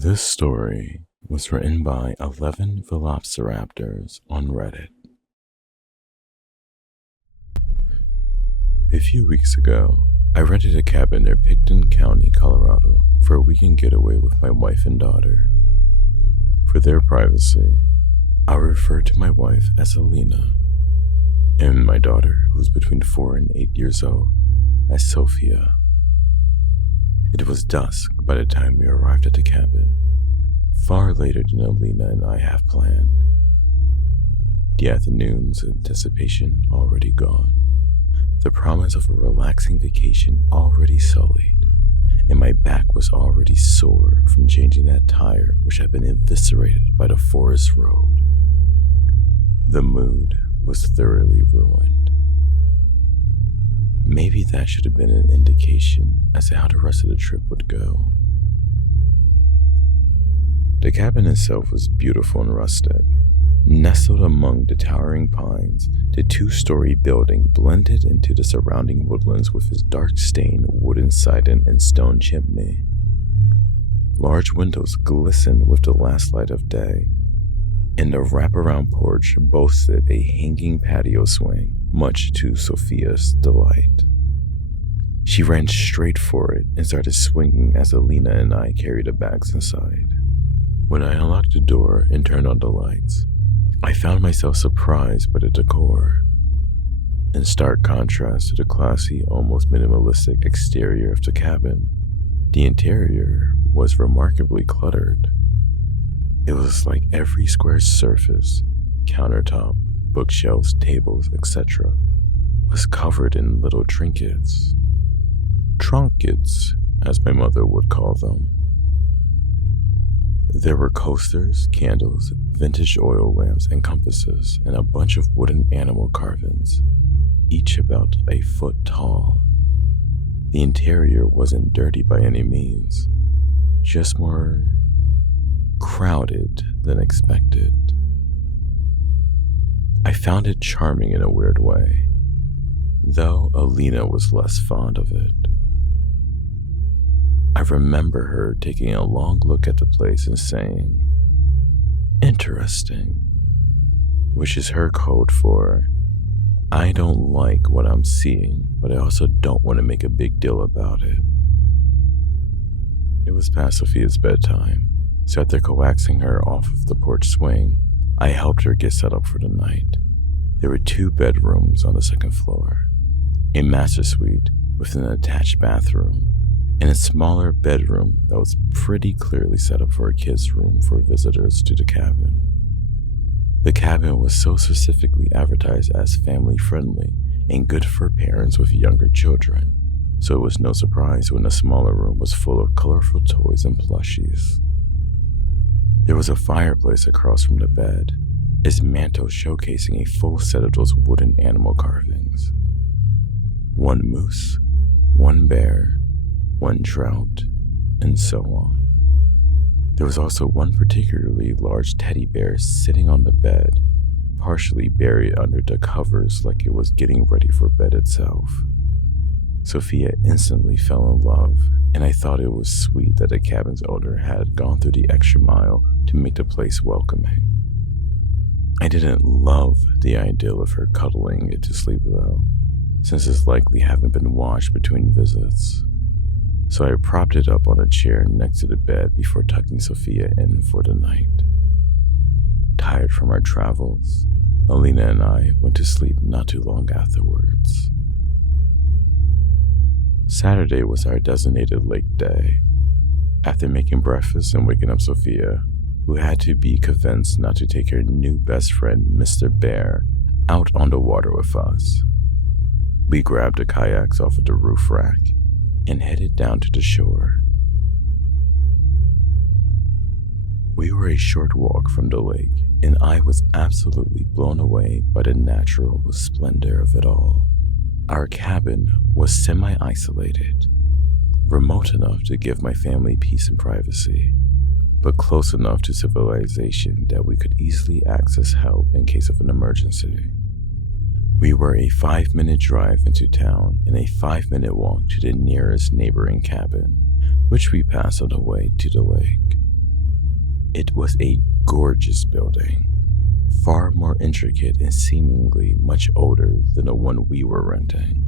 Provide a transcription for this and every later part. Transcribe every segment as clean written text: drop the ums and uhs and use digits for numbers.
This story was written by 11 Velociraptors on Reddit. A few weeks ago, I rented a cabin near Picton County, Colorado for a weekend getaway with my wife and daughter. For their privacy, I'll refer to my wife as Alina, and my daughter, who's between 4 and 8 years old, as Sophia. It was dusk by the time we arrived at the cabin, far later than Alina and I have planned. The afternoon's anticipation already gone, the promise of a relaxing vacation already sullied, and my back was already sore from changing that tire which had been eviscerated by the forest road. The mood was thoroughly ruined. Maybe that should have been an indication as to how the rest of the trip would go. The cabin itself was beautiful and rustic. Nestled among the towering pines, the two-story building blended into the surrounding woodlands with its dark-stained wooden siding and stone chimney. Large windows glistened with the last light of day, and the wraparound porch boasted a hanging patio swing, much to Sophia's delight. She ran straight for it and started swinging as Alina and I carried the bags inside. When I unlocked the door and turned on the lights, I found myself surprised by the decor. In stark contrast to the classy, almost minimalistic exterior of the cabin, the interior was remarkably cluttered. It was like every square surface, countertop, bookshelves, tables, etc., was covered in little trinkets. Trunkets, as my mother would call them. There were coasters, candles, vintage oil lamps, and compasses, and a bunch of wooden animal carvings, each about a foot tall. The interior wasn't dirty by any means, just more crowded than expected. I found it charming in a weird way, though Alina was less fond of it. I remember her taking a long look at the place and saying, "Interesting," which is her code for, "I don't like what I'm seeing, but I also don't want to make a big deal about it." It was past Sophia's bedtime, so after coaxing her off of the porch swing, I helped her get set up for the night. There were 2 bedrooms on the second floor, a master suite with an attached bathroom, and a smaller bedroom that was pretty clearly set up for a kid's room for visitors to the cabin. The cabin was so specifically advertised as family-friendly and good for parents with younger children, so it was no surprise when the smaller room was full of colorful toys and plushies. There was a fireplace across from the bed, its mantel showcasing a full set of those wooden animal carvings. 1 moose, 1 bear, 1 trout, and so on. There was also 1 particularly large teddy bear sitting on the bed, partially buried under the covers like it was getting ready for bed itself. Sophia instantly fell in love, and I thought it was sweet that the cabin's owner had gone through the extra mile to make the place welcoming. I didn't love the idea of her cuddling it to sleep though, since it's likely haven't been washed between visits. So I propped it up on a chair next to the bed before tucking Sophia in for the night. Tired from our travels, Alina and I went to sleep not too long afterwards. Saturday was our designated lake day. After making breakfast and waking up Sophia, who had to be convinced not to take her new best friend, Mr. Bear, out on the water with us, we grabbed the kayaks off of the roof rack and headed down to the shore. We were a short walk from the lake, and I was absolutely blown away by the natural splendor of it all. Our cabin was semi-isolated, remote enough to give my family peace and privacy, but close enough to civilization that we could easily access help in case of an emergency. We were a 5-minute drive into town and a 5-minute walk to the nearest neighboring cabin, which we passed on the way to the lake. It was a gorgeous building, far more intricate and seemingly much older than the one we were renting.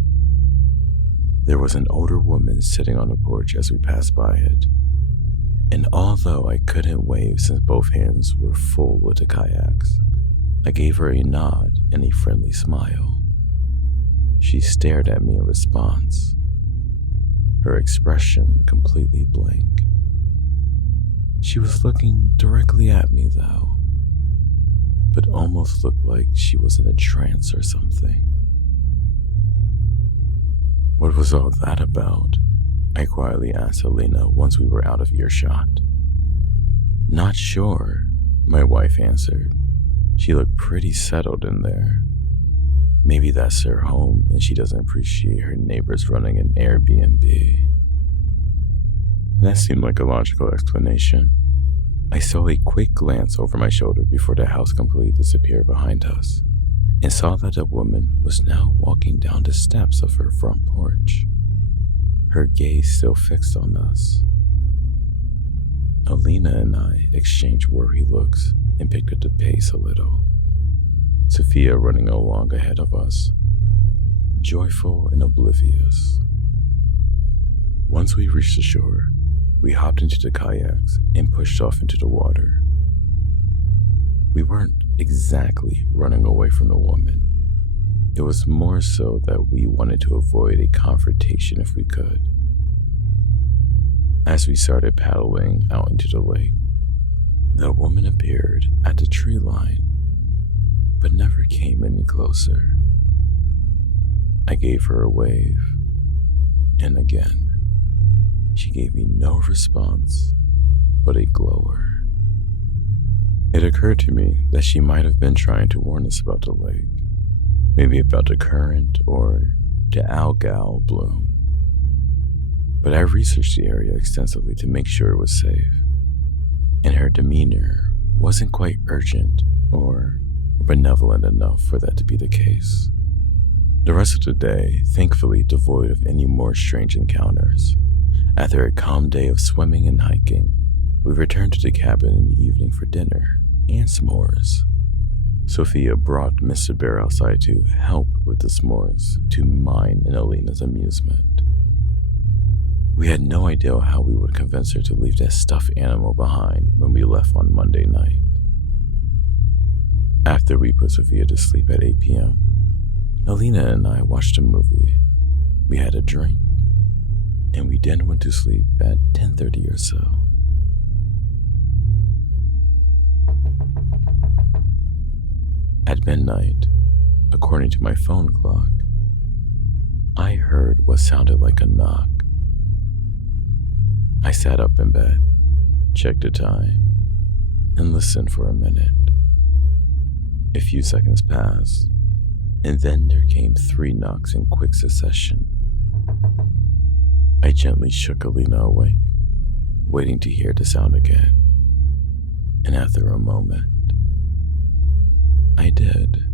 There was an older woman sitting on the porch as we passed by it, and although I couldn't wave since both hands were full with the kayaks, I gave her a nod and a friendly smile. She stared at me in response, her expression completely blank. She was looking directly at me though, but almost looked like she was in a trance or something. What was all that about? I quietly asked Helena once we were out of earshot. Not sure, my wife answered. She looked pretty settled in there. Maybe that's her home and she doesn't appreciate her neighbors running an Airbnb. That seemed like a logical explanation. I stole a quick glance over my shoulder before the house completely disappeared behind us, and saw that a woman was now walking down the steps of her front porch, her gaze still fixed on us. Alina and I exchanged worried looks and picked up the pace a little, Sophia running along ahead of us, joyful and oblivious. Once we reached the shore, we hopped into the kayaks and pushed off into the water. We weren't exactly running away from the woman. It was more so that we wanted to avoid a confrontation if we could. As we started paddling out into the lake, the woman appeared at the tree line, but never came any closer. I gave her a wave, and again, she gave me no response but a glower. It occurred to me that she might have been trying to warn us about the lake, maybe about the current or the algal bloom. But I researched the area extensively to make sure it was safe, and her demeanor wasn't quite urgent or benevolent enough for that to be the case. The rest of the day, thankfully devoid of any more strange encounters. After a calm day of swimming and hiking, we returned to the cabin in the evening for dinner and s'mores. Sophia brought Mr. Bear outside to help with the s'mores, to mine and Alina's amusement. We had no idea how we would convince her to leave that stuffed animal behind when we left on Monday night. After we put Sophia to sleep at 8 p.m., Alina and I watched a movie. We had a drink, and we then went to sleep at 10:30 or so. At midnight, according to my phone clock, I heard what sounded like a knock. I sat up in bed, checked the time, and listened for a minute. A few seconds passed, and then there came 3 knocks in quick succession. I gently shook Alina awake, waiting to hear the sound again, and after a moment, I did.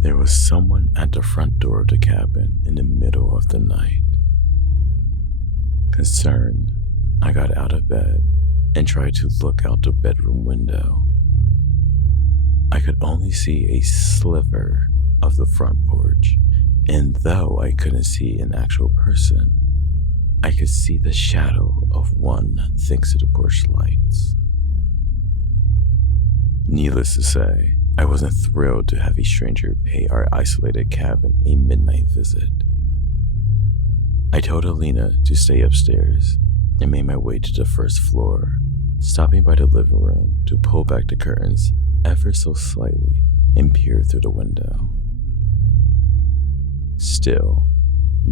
There was someone at the front door of the cabin in the middle of the night. Concerned, I got out of bed and tried to look out the bedroom window. I could only see a sliver of the front porch, and though I couldn't see an actual person, I could see the shadow of one thanks to the porch lights. Needless to say, I wasn't thrilled to have a stranger pay our isolated cabin a midnight visit. I told Alina to stay upstairs and made my way to the first floor, stopping by the living room to pull back the curtains ever so slightly and peer through the window. Still,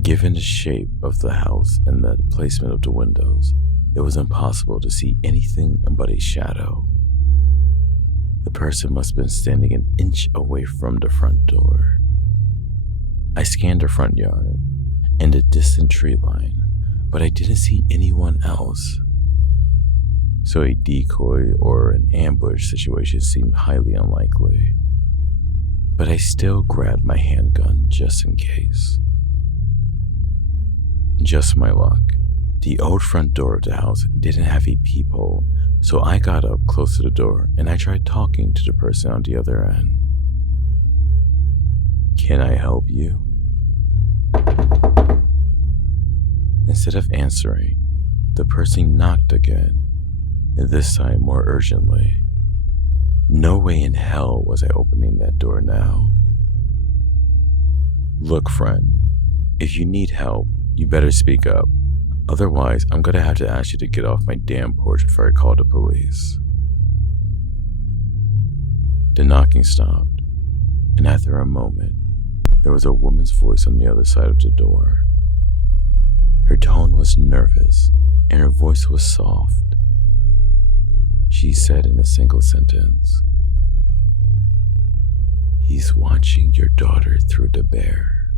given the shape of the house and the placement of the windows, it was impossible to see anything but a shadow. The person must have been standing an inch away from the front door. I scanned the front yard and the distant tree line, but I didn't see anyone else. So a decoy or an ambush situation seemed highly unlikely. But I still grabbed my handgun just in case. Just my luck, The old front door of the house didn't have a peephole, so I got up close to the door and I tried talking to the person on the other end. "Can I help you?" Instead of answering, the person knocked again, and this time more urgently. No way in hell was I opening that door now. "Look, friend, if you need help, you better speak up. Otherwise, I'm gonna have to ask you to get off my damn porch before I call the police." The knocking stopped, and after a moment, there was a woman's voice on the other side of the door. Her tone was nervous, and her voice was soft. She said in a single sentence, "He's watching your daughter through the bear."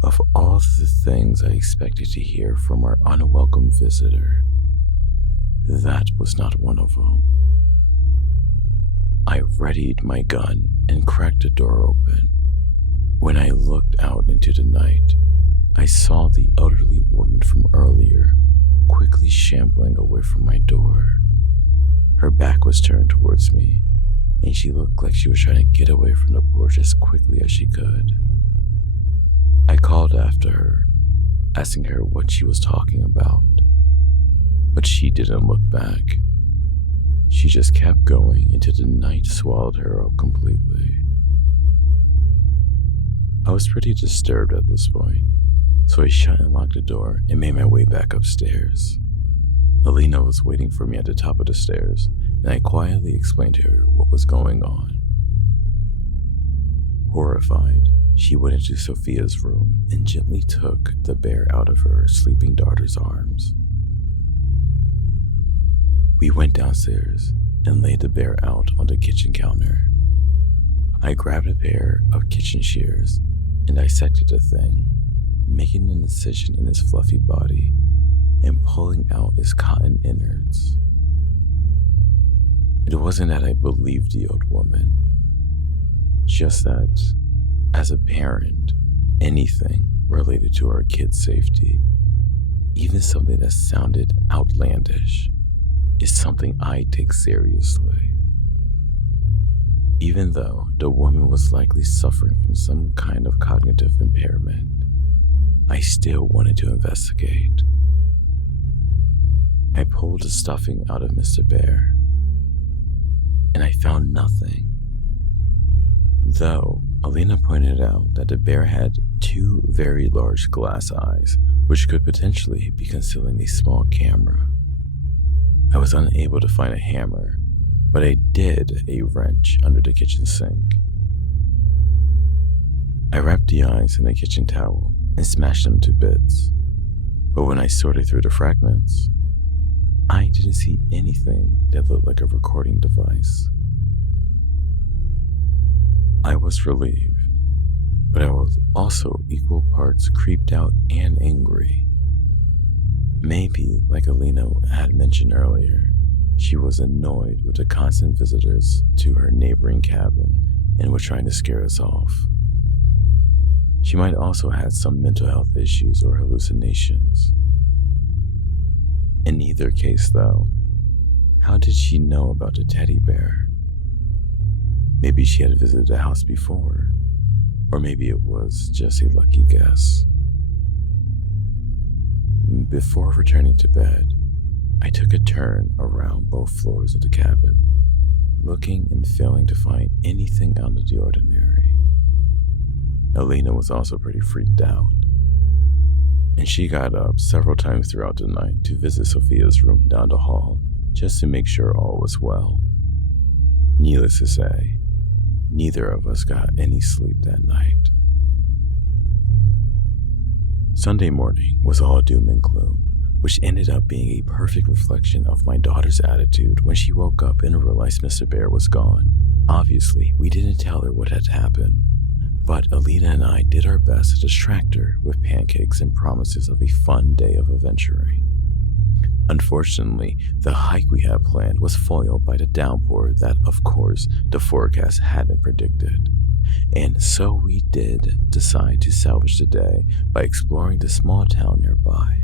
Of all the things I expected to hear from our unwelcome visitor, that was not one of them. I readied my gun and cracked the door open. When I looked out into the night, I saw the elderly woman from earlier quickly shambling away from my door. Her back was turned towards me, and she looked like she was trying to get away from the porch as quickly as she could. I called after her, asking her what she was talking about, but she didn't look back. She just kept going until the night swallowed her up completely. I was pretty disturbed at this point, so I shut and locked the door and made my way back upstairs. Alina was waiting for me at the top of the stairs, and I quietly explained to her what was going on. Horrified, she went into Sophia's room and gently took the bear out of her sleeping daughter's arms. We went downstairs and laid the bear out on the kitchen counter. I grabbed a pair of kitchen shears and dissected the thing, making an incision in its fluffy body and pulling out its cotton innards. It wasn't that I believed the old woman, just that, as a parent, anything related to our kids' safety, even something that sounded outlandish, is something I take seriously. Even though the woman was likely suffering from some kind of cognitive impairment, I still wanted to investigate. I pulled the stuffing out of Mr. Bear, and I found nothing. Though Alina pointed out that the bear had two very large glass eyes, which could potentially be concealing a small camera. I was unable to find a hammer, but I did a wrench under the kitchen sink. I wrapped the eyes in a kitchen towel and smashed them to bits, but when I sorted through the fragments, I didn't see anything that looked like a recording device. I was relieved, but I was also equal parts creeped out and angry. Maybe, like Alina had mentioned earlier, she was annoyed with the constant visitors to her neighboring cabin and were trying to scare us off. She might also have some mental health issues or hallucinations. In either case, though, how did she know about the teddy bear? Maybe she had visited the house before, or maybe it was just a lucky guess. Before returning to bed, I took a turn around both floors of the cabin, looking and failing to find anything out of the ordinary. Alina was also pretty freaked out, and she got up several times throughout the night to visit Sophia's room down the hall just to make sure all was well. Needless to say, neither of us got any sleep that night. Sunday morning was all doom and gloom, which ended up being a perfect reflection of my daughter's attitude when she woke up and realized Mr. Bear was gone. Obviously, we didn't tell her what had happened, but Alina and I did our best to distract her with pancakes and promises of a fun day of adventuring. Unfortunately, the hike we had planned was foiled by the downpour that, of course, the forecast hadn't predicted. And so we did decide to salvage the day by exploring the small town nearby.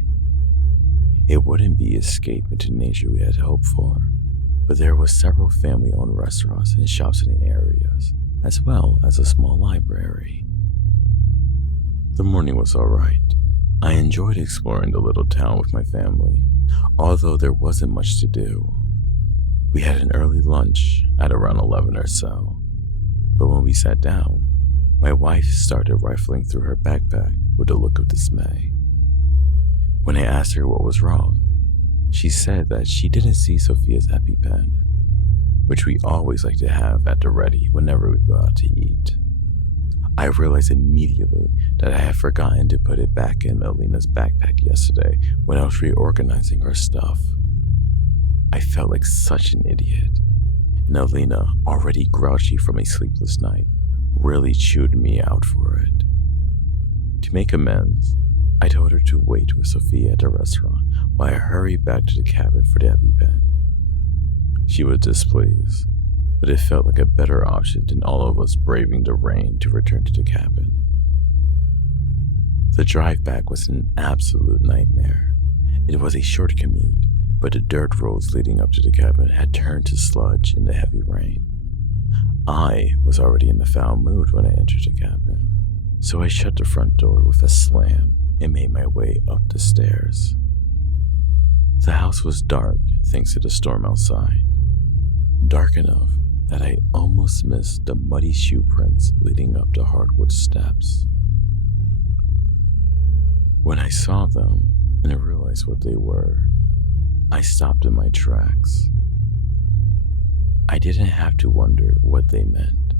It wouldn't be escape into nature we had hoped for, but there were several family-owned restaurants and shops in the areas, as well as a small library. The morning was all right. I enjoyed exploring the little town with my family, although there wasn't much to do. We had an early lunch at around 11 or so, but when we sat down, my wife started rifling through her backpack with a look of dismay. When I asked her what was wrong, she said that she didn't see Sophia's EpiPen, which we always like to have at the ready whenever we go out to eat. I realized immediately that I had forgotten to put it back in Alina's backpack yesterday when I was reorganizing her stuff. I felt like such an idiot, and Alina, already grouchy from a sleepless night, really chewed me out for it. To make amends, I told her to wait with Sophia at the restaurant while I hurried back to the cabin for the EpiPen. She was displeased, but it felt like a better option than all of us braving the rain to return to the cabin. The drive back was an absolute nightmare. It was a short commute, but the dirt roads leading up to the cabin had turned to sludge in the heavy rain. I was already in a foul mood when I entered the cabin, so I shut the front door with a slam and made my way up the stairs. The house was dark thanks to the storm outside, dark enough that I almost missed the muddy shoe prints leading up the hardwood steps. When I saw them and realized what they were, I stopped in my tracks. I didn't have to wonder what they meant.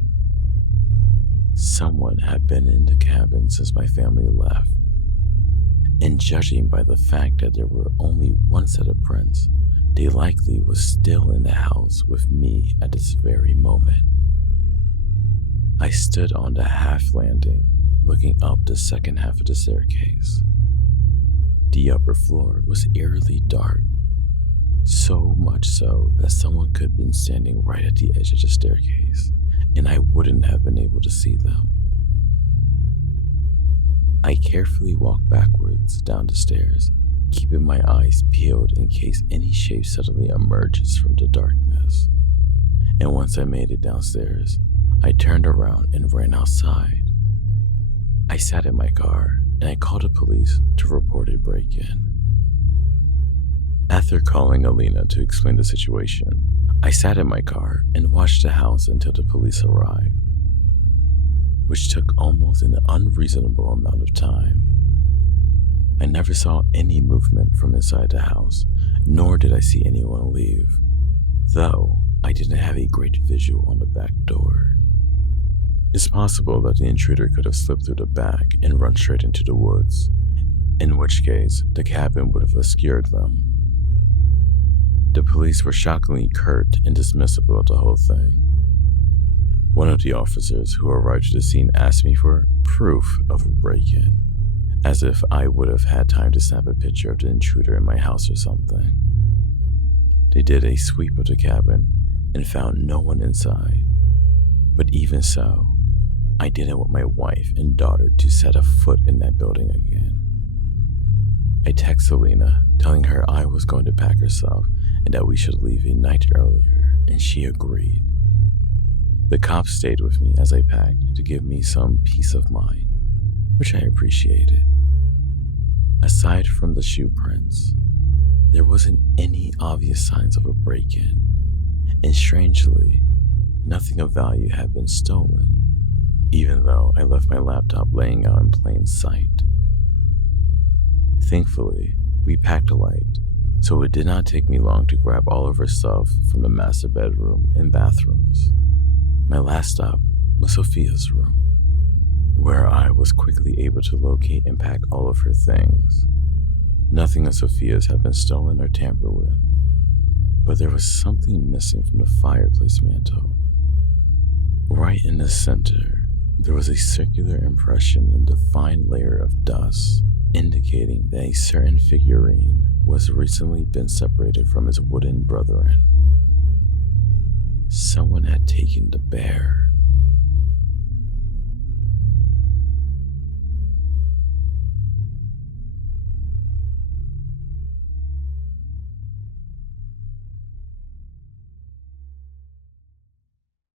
Someone had been in the cabin since my family left, and judging by the fact that there were only one set of prints, they likely was still in the house with me at this very moment. I stood on the half landing, looking up the second half of the staircase. The upper floor was eerily dark, so much so that someone could have been standing right at the edge of the staircase, and I wouldn't have been able to see them. I carefully walked backwards down the stairs, keeping my eyes peeled in case any shape suddenly emerges from the darkness. And once I made it downstairs, I turned around and ran outside. I sat in my car and I called the police to report a break-in. After calling Alina to explain the situation, I sat in my car and watched the house until the police arrived, which took almost an unreasonable amount of time. I never saw any movement from inside the house, nor did I see anyone leave, though I didn't have a great visual on the back door. It's possible that the intruder could have slipped through the back and run straight into the woods, in which case the cabin would have obscured them. The police were shockingly curt and dismissive about the whole thing. One of the officers who arrived at the scene asked me for proof of a break-in, as if I would have had time to snap a picture of the intruder in my house or something. They did a sweep of the cabin and found no one inside, but even so, I didn't want my wife and daughter to set a foot in that building again. I texted Alina, telling her I was going to pack her stuff and that we should leave a night earlier, and she agreed. The cops stayed with me as I packed to give me some peace of mind, which I appreciated. Aside from the shoe prints, there wasn't any obvious signs of a break-in, and strangely, nothing of value had been stolen, even though I left my laptop laying out in plain sight. Thankfully, we packed light, so it did not take me long to grab all of her stuff from the master bedroom and bathrooms. My last stop was Sophia's room, where I was quickly able to locate and pack all of her things. Nothing of Sophia's had been stolen or tampered with, but there was something missing from the fireplace mantle. Right in the center, there was a circular impression and defined layer of dust, indicating that a certain figurine was recently been separated from its wooden brethren. Someone had taken the bear.